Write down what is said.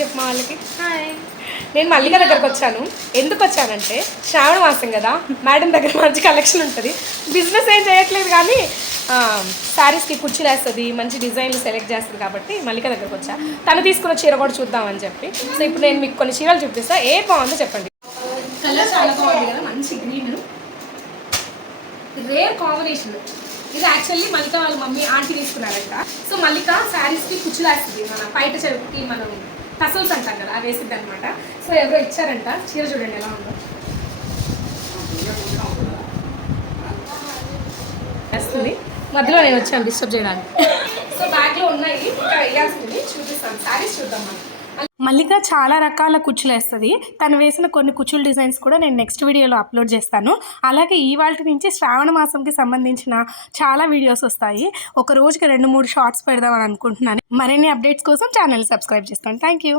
చెప్పు మా వాళ్ళకి. హాయ్. నేను మల్లిక దగ్గరకు వచ్చాను. ఎందుకు వచ్చానంటే శ్రావణ మాసం కదా, మేడం దగ్గర మంచి కలెక్షన్ ఉంటుంది. బిజినెస్ ఏం చేయట్లేదు కానీ శారీస్కి కుర్చీలు వేస్తుంది, మంచి డిజైన్లు సెలెక్ట్ చేస్తుంది కాబట్టి మల్లిక దగ్గరకు వచ్చా. తను తీసుకున్న చీర కూడా చూద్దామని చెప్పి. సో ఇప్పుడు నేను మీకు కొన్ని చీరలు చూపిస్తాను. ఏ బాగుందో చెప్పండి. కలర్ చాలా బాగుంది కదా, మంచి గ్రీన్, రేర్ కాంబినేషన్. ఇది యాక్చువల్లీ మల్లిక వాళ్ళ మమ్మీ ఆంటీ తీసుకున్నారంట. సో మల్లిక శారీస్కి కుచ్చులు వేస్తుంది, మన బయట చెవికి మనం టసల్స్ అంటాం కదా, అది వేసిద్ది అనమాట. సో ఎవరో ఇచ్చారంట. చీర చూడండి ఎలా ఉందో. వేస్తుంది, మధ్యలో నేను వచ్చాను డిస్టర్బ్ చేయడానికి. సో బ్యాగ్లో ఉన్నాయి, ఇంకా వేయాల్సింది చూపిస్తాను. శారీస్ చూద్దాం మనం. మల్లిక చాలా రకాల కుచ్చులు వేస్తుంది. తను వేసిన కొన్ని కుచ్చుల డిజైన్స్ కూడా నేను నెక్స్ట్ వీడియోలో అప్లోడ్ చేస్తాను. అలాగే ఇవాల్టి నుంచి శ్రావణ మాసంకి సంబంధించిన చాలా వీడియోస్ వస్తాయి. ఒక రోజుకి 2-3 షార్ట్స్ పెడదామని అనుకుంటున్నాను. మరిన్ని అప్డేట్స్ కోసం ఛానల్ సబ్స్క్రైబ్ చేస్తాను. Thank you.